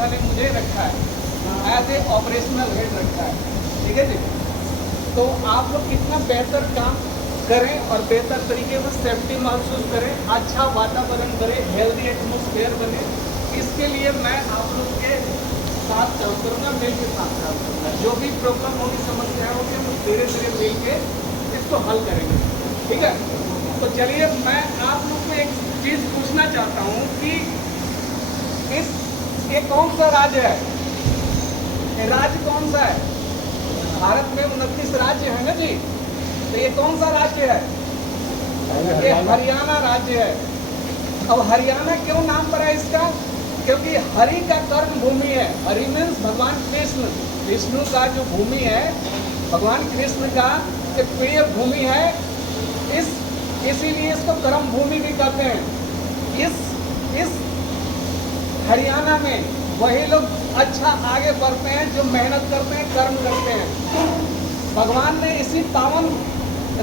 संस्था ने मुझे रखा है एज ए ऑपरेशनल हेड रखा है, ठीक है जी। तो आप लोग कितना बेहतर काम करें और बेहतर तरीके से सेफ्टी महसूस करें, अच्छा वातावरण बने, हेल्दी एटमोसफेयर बने, इसके लिए मैं आप लोग के साथ काम करूँगा, मिल के साथ काम करूँगा। जो भी प्रॉब्लम होगी, समस्या होगी, हम धीरे धीरे मिल के इसको हल करेंगे, ठीक है। तो चलिए मैं आप लोग को एक चीज़ पूछना चाहता हूँ कि ये कौन सा राज्य है? ये राज्य कौन सा है? भारत में 29 राज्य है ना जी। तो ये कौन सा राज्य है? ये हरियाणा राज्य है। अब हरियाणा क्यों नाम पड़ा इसका? क्योंकि हरि का कर्म भूमि है। हरि मीन्स भगवान कृष्ण, विष्णु का जो भूमि है, भगवान कृष्ण का एक प्रिय भूमि है। इसीलिए इसको कर्म भूमि भी कहते हैं। इस हरियाणा में वही लोग अच्छा आगे बढ़ते हैं जो मेहनत करते हैं, कर्म करते हैं। भगवान ने इसी पावन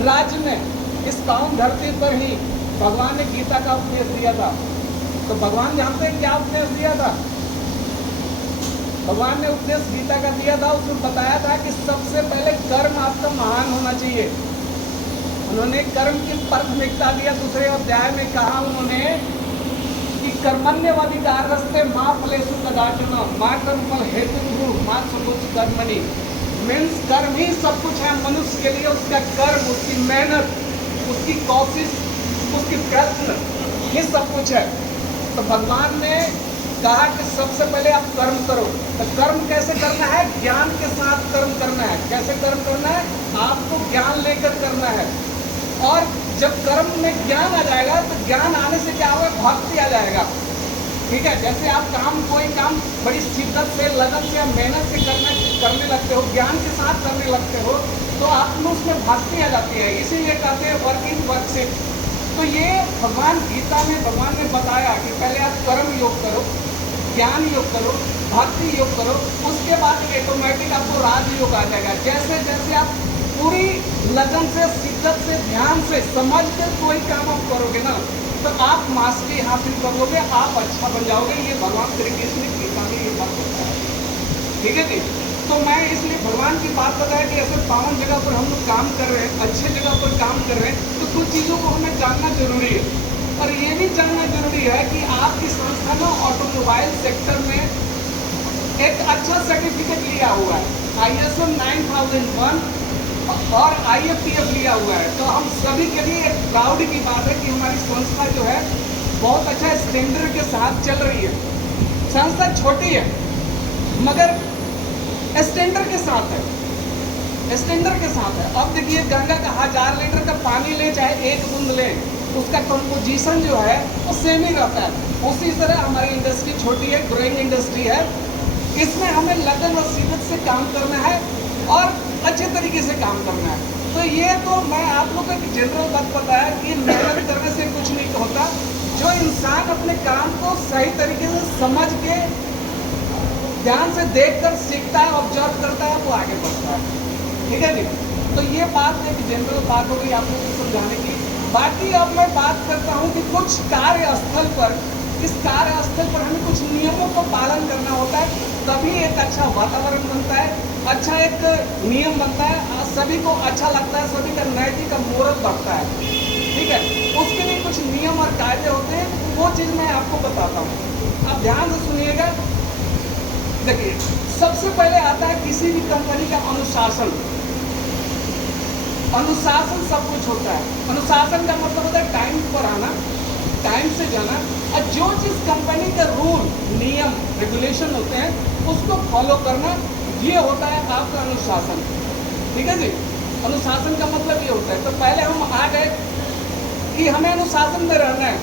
राज्य में, इस पावन धरती पर ही भगवान ने गीता का उपदेश दिया था। तो भगवान जानते हैं क्या उपदेश दिया था? भगवान ने उपदेश गीता का दिया था, उसमें बताया था कि सबसे पहले कर्म आपका महान होना चाहिए। उन्होंने कर्म की प्राथमिकता दिया। दूसरे अध्याय में कहा उन्होंने कि कर्मण्यवाधिकारस्ते मां फलेषु कदाचन मां कर्मफल हेतुर्भुः मां शुभं कर्मणि। मीन्स कर्म ही सब कुछ है मनुष्य के लिए। उसका कर्म, उसकी मेहनत, उसकी कोशिश, उसकी प्रयत्न, ये सब कुछ है। तो भगवान ने कहा कि सबसे पहले आप कर्म करो। तो कर्म कैसे करना है? ज्ञान के साथ कर्म करना है। कैसे कर्म करना है? आपको ज्ञान लेकर करना है। और जब कर्म में ज्ञान आ जाएगा तो ज्ञान आने से क्या होगा? भक्ति आ जाएगा, ठीक है। जैसे आप कोई काम बड़ी शिद्दत से, लगन से, मेहनत से करने लगते हो, ज्ञान के साथ करने लगते हो, तो आप में उसमें भक्ति आ जाती है। इसीलिए कहते हैं वर्क इन वर्कशिप। तो ये भगवान गीता में भगवान ने बताया कि पहले आप कर्म योग करो, ज्ञान योग करो, भक्ति योग करो, उसके बाद ऑटोमेटिक आपको राजयोग आ जाएगा। जैसे जैसे आप पूरी लगन से, शिद्दत से, ध्यान से, समझ कर कोई काम आप करोगे ना, तो आप मास्टरी हासिल कर लोगे, आप अच्छा बन जाओगे। ये भगवान श्री कृष्ण की गीता में ये बात बताया, ठीक है जी। तो मैं इसलिए भगवान की बात बताया कि ऐसे पावन जगह पर हम लोग काम कर रहे हैं, अच्छे जगह पर काम कर रहे हैं, तो कुछ चीज़ों को हमें जानना जरूरी है। और ये भी जानना जरूरी है कि आपकी संस्था ने ऑटोमोबाइल सेक्टर में एक अच्छा सर्टिफिकेट लिया हुआ है, ISO 9001 और IFTF लिया हुआ है। तो हम सभी के लिए एक प्राउड की बात है कि हमारी संस्था जो है बहुत अच्छा स्टैंडर्ड के साथ चल रही है। संस्था छोटी है मगर स्टैंडर्ड के साथ है, स्टैंडर्ड के साथ है। अब देखिए, गंगा का 1000 लीटर का पानी ले, चाहे एक बूंद ले, उसका कंपोजिशन जो है वो सेम ही रहता है। उसी तरह हमारी इंडस्ट्री छोटी है, ग्रोइंग इंडस्ट्री है। इसमें हमें लगन और शिद्दत से काम करना है और अच्छे तरीके से काम करना है। तो ये तो मैं आप लोगों को एक जनरल बात पता है कि मेहनत करने से कुछ नहीं होता। जो इंसान अपने काम को सही तरीके से समझ के, ध्यान से देखकर सीखता है, ऑब्जर्व करता है, वो आगे बढ़ता है, ठीक है जी। तो ये बात एक जनरल बात हो गई आप लोगों को समझाने की। बाकी अब मैं बात करता हूँ कि कुछ कार्यस्थल पर, इस कार्यस्थल पर हमें कुछ नियमों को पालन करना होता है, तभी एक अच्छा वातावरण बनता है, अच्छा एक नियम बनता है, सभी को अच्छा लगता है, सभी का नैतिक का मोरल बढ़ता है, ठीक है। उसके लिए कुछ नियम और कायदे होते हैं, वो चीज़ मैं आपको बताता हूँ। आप ध्यान से सुनिएगा। देखिए, सबसे पहले आता है किसी भी कंपनी का अनुशासन। अनुशासन सब कुछ होता है। अनुशासन का मतलब होता है टाइम पर आना, टाइम से जाना, और जो चीज़ कंपनी के रूल, नियम, रेगुलेशन होते हैं उसको फॉलो करना, ये होता है आपका अनुशासन, ठीक है जी। अनुशासन का मतलब ये होता है। तो पहले हम आ गए कि हमें अनुशासन में रहना है,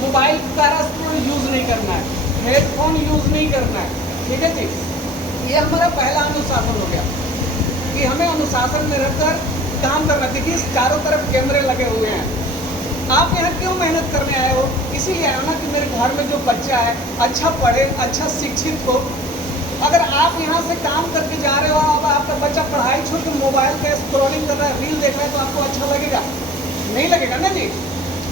मोबाइल का यूज़ नहीं करना है, हेडफोन यूज़ नहीं करना है, ठीक है जी। ये हमारा पहला अनुशासन हो गया कि हमें अनुशासन में रहकर काम करना। देखिए, चारों तरफ कैमरे लगे हुए हैं। आप यहाँ क्यों मेहनत करने आए हो? इसीलिए आना कि मेरे घर में जो बच्चा है अच्छा पढ़े, अच्छा शिक्षित हो। अगर आप यहाँ से काम करके जा रहे हो, अब आपका बच्चा पढ़ाई छोड़ के मोबाइल पे स्क्रॉलिंग कर रहा है, रील देख रहा है, तो आपको अच्छा लगेगा? नहीं लगेगा ना जी।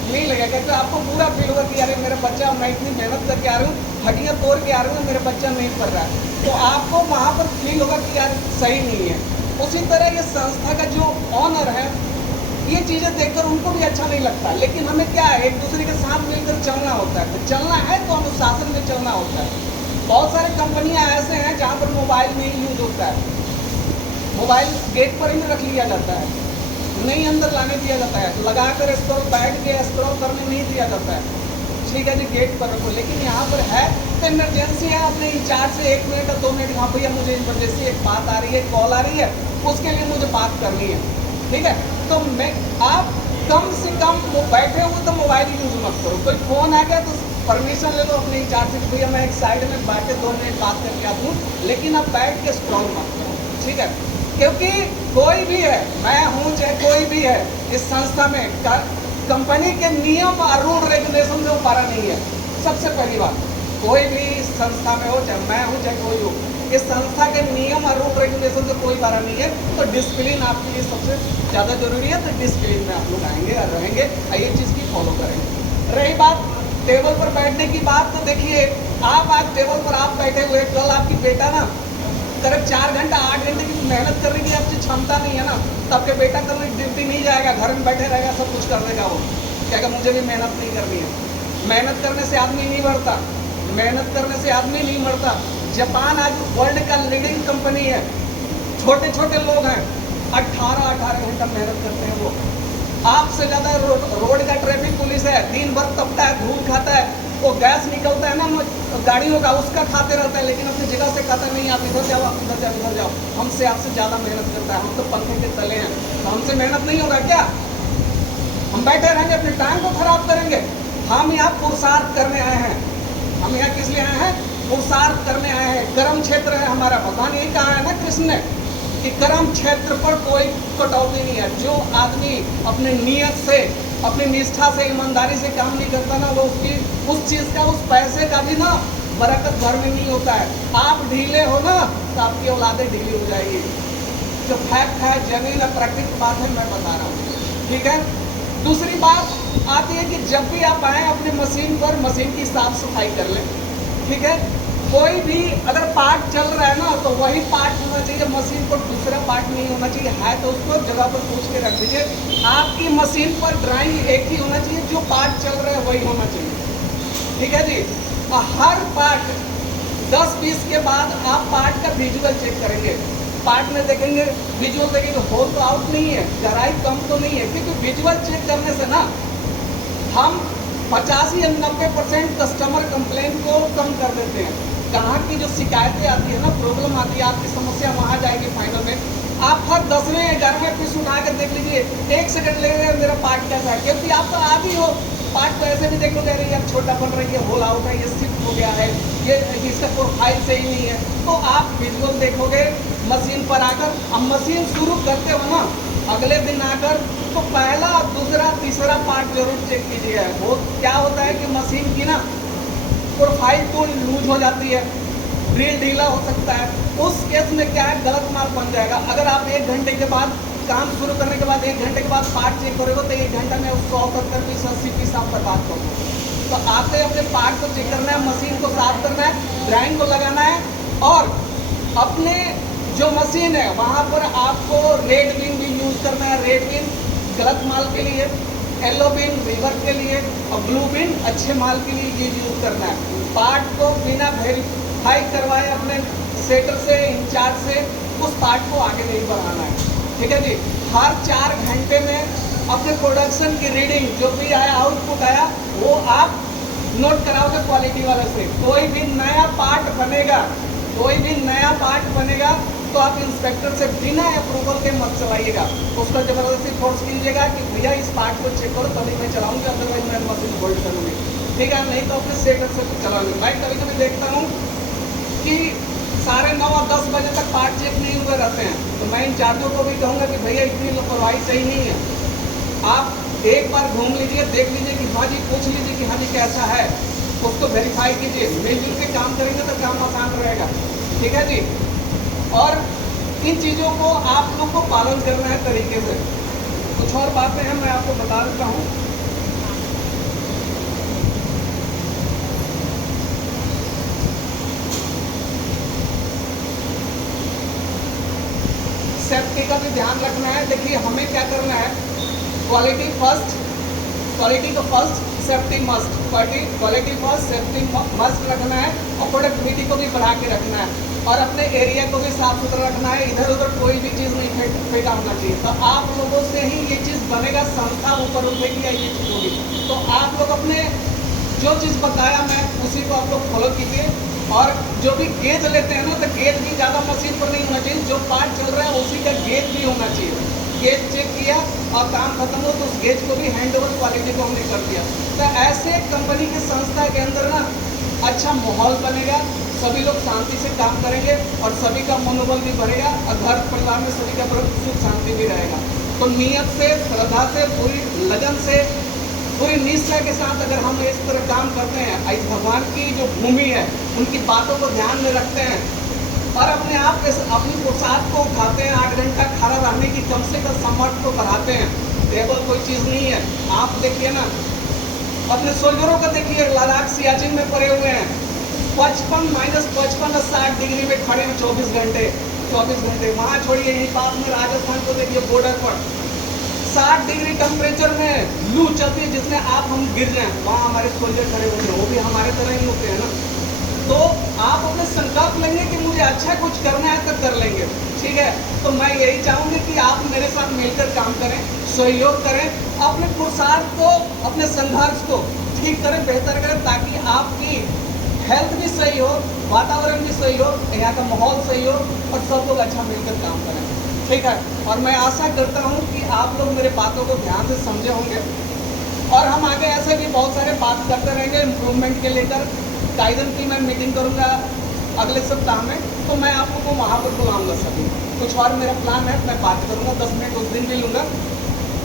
नहीं लगेगा, तो आपको पूरा फील होगा कि अरे मेरा बच्चा, मैं इतनी मेहनत करके आ रही हूँ, हड्डियाँ तोड़ के आ रही हूँ, मेरा बच्चा नहीं पढ़ रहा है, तो आपको वहाँ पर फील होगा कि यार सही नहीं है। उसी तरह ये संस्था का जो ऑनर है, ये चीज़ें देखकर उनको भी अच्छा नहीं लगता, लेकिन हमें क्या है, एक दूसरे के साथ मिलकर चलना होता है। तो चलना है तो अनुशासन में चलना होता है। बहुत सारे कंपनियां ऐसे हैं जहां पर मोबाइल नहीं यूज होता है, मोबाइल गेट पर ही रख लिया जाता है, नहीं अंदर लाने दिया जाता है, लगाकर स्क्रॉल, बैठ के स्क्रॉल करने नहीं दिया जाता है। ठीक है जी, गेट पर रखो, लेकिन यहाँ पर है तो इमरजेंसी है, अपने इंचार्ज से 1 मिनट या 2 मिनट, हाँ भैया मुझे इमरजेंसी एक बात आ रही है, कॉल आ रही है, उसके लिए मुझे बात करनी है, ठीक है। तो मैं, आप कम से कम वो बैठे हुए तो मोबाइल यूज मत करो। कोई फ़ोन आ गया तो परमिशन ले लो अपने इंचार्ज से, भैया मैं एक साइड में बैठे 2 मिनट बात करके आता हूँ, लेकिन आप बैठ के स्क्रॉल मत करो, ठीक है। क्योंकि कोई भी है, मैं हूँ चाहे कोई भी है, इस संस्था में कंपनी के नियम और रूल रेगुलेशन से पारा नहीं है। सबसे पहली बात, कोई भी संस्था में हो, चाहे मैं हूँ चाहे कोई हो, इस संस्था के नियम और रूल रेगुलेशन से कोई पारा नहीं है। तो डिसिप्लिन आपके लिए सबसे ज़्यादा जरूरी है। तो डिसिप्लिन में आप लोग आएंगे और रहेंगे, ये चीज़ की फॉलो करेंगे। रही बात टेबल पर बैठने की बात, तो देखिए आप आज टेबल पर आप बैठे हुए, कल आपकी बेटा ना करीब 4 घंटा 8 घंटे की मेहनत करने की आपकी क्षमता नहीं है ना, तो आपके बेटा कल ड्यूटी नहीं जाएगा, घर में बैठे रहेगा, सब कुछ कर देगा, वो कहेगा मुझे भी मेहनत नहीं करनी है। मेहनत करने से आदमी नहीं बढ़ता, मेहनत करने से आदमी नहीं बढ़ता। जापान आज वर्ल्ड का लीडिंग कंपनी है, छोटे छोटे लोग हैं, 18 घंटा मेहनत करते हैं वो। आपसे ज़्यादा रोड का ट्रैफिक पुलिस है, दिन भर तपता है, धूल खाता है, वो गैस निकलता है ना गाड़ियों का, उसका खाते रहता है, लेकिन अपनी जगह से खाता नहीं, आप इधर जाओ, आप इधर जाओ, इधर जाओ। हमसे आपसे ज़्यादा मेहनत करता है, हम तो पंखे के तले हैं, तो हमसे मेहनत नहीं होगा क्या? हम बैठे रहेंगे, अपने टाइम को खराब करेंगे। हम यहाँ पुरुषार्थ करने आए हैं, हम यहाँ किस लिए आए हैं? पुरुषार्थ करने आए हैं। कर्म क्षेत्र है हमारा, भगवान यही कहा है ना कृष्ण ने कि कर्म क्षेत्र पर कोई कटौती नहीं है। जो आदमी अपने नियत से, अपनी निष्ठा से, ईमानदारी से काम नहीं करता ना, वो उसकी उस चीज़ का, उस पैसे का भी ना बरकत घर में नहीं होता है। आप ढीले हो ना तो आपकी औलादें ढीली हो जाएगी। जो फैक्ट है, जमीन है, प्राकृतिक बात है, मैं बता रहा हूँ, ठीक है। दूसरी बात आती है कि जब भी आप आए अपने मशीन पर, मशीन की साफ सफाई कर लें, ठीक है। कोई भी अगर पार्ट चल रहा है ना तो वही पार्ट होना चाहिए, मशीन पर दूसरा पार्ट नहीं होना चाहिए। है तो उसको जगह पर पूछ के रख दीजिए। आपकी मशीन पर ड्राइंग एक ही होना चाहिए, जो पार्ट चल रहा है वही होना चाहिए, ठीक है जी। और हर पार्ट 10-20 के बाद आप पार्ट का विजुअल चेक करेंगे, पार्ट में देखेंगे, विजुअल देखेंगे, होल तो आउट नहीं है, गहराई कम तो नहीं है, क्योंकि विजुअल चेक करने से ना हम 85 या 90% कस्टमर कंप्लेंट को कम कर देते हैं। कहाँ की जो शिकायतें आती है ना, प्रॉब्लम आती है, आपकी समस्या वहाँ जाएगी फाइनल में। आप हर 10वें 11वें पीस उठा कर देख लीजिए, 1 सेकंड लगेगा मेरा पार्ट कैसा है, क्योंकि आप तो आदि हो। पार्ट तो ऐसे भी देख लो, अरे यार छोटा बन रही है, होल आउट है, ये शिफ्ट हो गया है, ये इसका प्रोफाइल सही नहीं है, तो आप विजुअल देखोगे मशीन पर आकर। अब मशीन शुरू करते हो ना, अगले दिन आकर तो पहला, दूसरा, तीसरा पार्ट जरूर चेक कीजिए। वो क्या होता है कि मशीन की ना प्रोफाइल तो लूज हो जाती है, ड्रिल ढीला हो सकता है, उस केस में क्या है, गलत माल बन जाएगा। अगर आप 1 घंटे के बाद काम शुरू करने के बाद 1 घंटे के बाद पार्ट चेक करोगे तो 1 घंटा में 170 पीस 80 पीस आप बर्बाद करोगे। तो आपको अपने पार्ट को चेक करना है, मशीन को साफ करना है, ड्राइंग को लगाना है, और अपने जो मशीन है वहाँ पर आपको रेड बिन भी यूज़ करना है। रेड बिन गलत माल के लिए, येलो बिन रिवर के लिए, और ब्लू बिन अच्छे माल के लिए ये यूज़ करना है। पार्ट को बिना वेरीफाई करवाए अपने सेटर से, इंचार्ज से उस पार्ट को आगे नहीं बढ़ाना है, ठीक है जी। हर 4 घंटे में अपने प्रोडक्शन की रीडिंग जो भी आया, आउटपुट आया, वो आप नोट कराओगे क्वालिटी वाले से। कोई भी नया पार्ट बनेगा, कोई भी नया पार्ट बनेगा तो आप इंस्पेक्टर से बिना अप्रूवल के मत चलाइएगा। उसको जबरदस्ती फोर्स कीजिएगा कि भैया इस पार्ट को चेक करो तभी मैं चलाऊंगी, अदरवाइज मैं मशीन होल्ड करूँगी, ठीक है। नहीं तो अपने सेटर से चलाऊंगी। मैं कभी कभी देखता हूँ कि 9:30 और 10 बजे तक पार्ट चेक नहीं हुए रहते हैं, तो मैं इंचार्जों को भी कहूँगा कि भैया इतनी लापरवाही सही नहीं है। आप एक बार घूम लीजिए, देख लीजिए कि हाँ जी, पूछ लीजिए कि हाँ जी कैसा है, उसको वेरीफाई कीजिए। मिलजुल के काम करेंगे तो काम आसान रहेगा, ठीक है जी। और इन चीज़ों को आप लोग को पालन करना है तरीके से। कुछ और बातें हैं मैं आपको बता देता हूँ। सेफ्टी का भी ध्यान रखना है। देखिए हमें क्या करना है, क्वालिटी फर्स्ट, क्वालिटी को first, safety must, quality first, safety must रखना है, और प्रोडक्टिविटी को भी बढ़ा के रखना है, और अपने एरिया को भी साफ सुथरा रखना है। इधर उधर कोई भी चीज़ नहीं फेंका होना चाहिए। तो आप लोगों से ही ये चीज़ बनेगा, संस्था ऊपर उठेगी या ये चीज़ होगी। तो आप लोग अपने जो चीज़ बताया मैं उसी को आप लोग फॉलो कीजिए। और जो भी गेज लेते हैं ना, तो गेज भी ज़्यादा मशीन पर नहीं होना चाहिए, जो पार्ट चल रहा है उसी का गेज भी होना चाहिए। गेज चेक किया और काम खत्म हो तो उस गेज को भी हैंड ओवर क्वालिटी को हमने कर दिया। तो ऐसे कंपनी की संस्था के अंदर ना अच्छा माहौल बनेगा, सभी लोग शांति से काम करेंगे और सभी का मनोबल भी बढ़ेगा, और घर परिवार में सभी का सुख शांति भी रहेगा। तो नियत से, श्रद्धा से, पूरी लगन से, पूरी निष्ठा के साथ अगर हम इस तरह काम करते हैं, इस भगवान की जो भूमि है उनकी बातों को ध्यान में रखते हैं और अपने आप पे अपनी पोशाक को उठाते हैं, 8 घंटा खड़ा रहने की कम से कम सामर्थ्य को बढ़ाते हैं। टेबल कोई चीज़ नहीं है। आप देखिए ना, अपने सोल्जरों को देखिए, लद्दाख सियाचिन में पड़े हुए हैं, 55 -55 और 60 डिग्री में खड़े हैं 24 घंटे। वहाँ छोड़िए, यहीं पास में राजस्थान को देखिए, बॉर्डर पर 60 डिग्री टेम्परेचर में लू चलती है, जिसमें आप हम गिर जाएं, वहाँ हमारे सोल्जर खड़े होते हैं, वो भी हमारे तरह ही होते हैं ना। तो आप अपने संकल्प लेंगे कि मुझे अच्छा कुछ करना है तो कर लेंगे, ठीक है। तो मैं यही चाहूँगी कि आप मेरे साथ मिलकर काम करें, सहयोग करें, अपने पुरुषार्थ को, अपने संघर्ष को ठीक करें, बेहतर करें, ताकि आपकी हेल्थ भी सही हो, वातावरण भी सही हो, यहाँ का माहौल सही हो और सब लोग अच्छा मिलकर काम करें, ठीक है। और मैं आशा करता हूँ कि आप लोग मेरे बातों को ध्यान से समझे होंगे, और हम आगे ऐसे भी बहुत सारे बात करते रहेंगे इम्प्रूवमेंट के लेकर। काइजन की मैं मीटिंग करूँगा अगले सप्ताह में, तो मैं आप लोगों को वहाँ पर बुलाऊँगा सभी। कुछ और मेरा प्लान है, मैं बात करूँगा, 10 मिनट उस दिन भी लूँगा।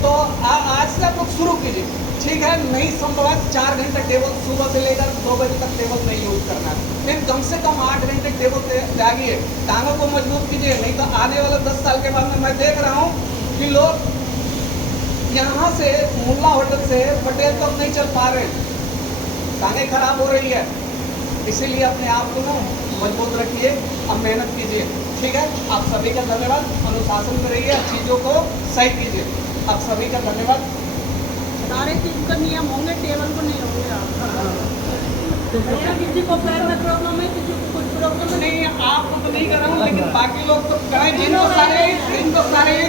तो आज से आप लोग शुरू कीजिए, ठीक है। नहीं संभव है 4 घंटे टेबल सुबह से लेकर 2 बजे तक टेबल नहीं यूज़ करना है, फिर कम से कम 8 घंटे टेबल त्यागिए, टांगों को मजबूत कीजिए। नहीं तो आने वाले 10 साल के बाद में मैं देख रहा हूँ कि लोग यहाँ से मुल्ला होटल से पटेल तक नहीं चल पा रहे, टांगें खराब हो रही है। इसीलिए अपने आप को ना मजबूत रखिए और मेहनत कीजिए, ठीक है। आप सभी का धन्यवाद। अनुशासन में रहिए, चीज़ों को सही कीजिए। आप सभी का धन्यवाद। सारे चीज का नियम होंगे, टेबल को नहीं होंगे। आप किसी को पैर में प्रॉब्लम है, किसी को कुछ प्रॉब्लम नहीं, आपको तो नहीं कर रहा हूँ, लेकिन बाकी लोग तो करें, जिनको सारे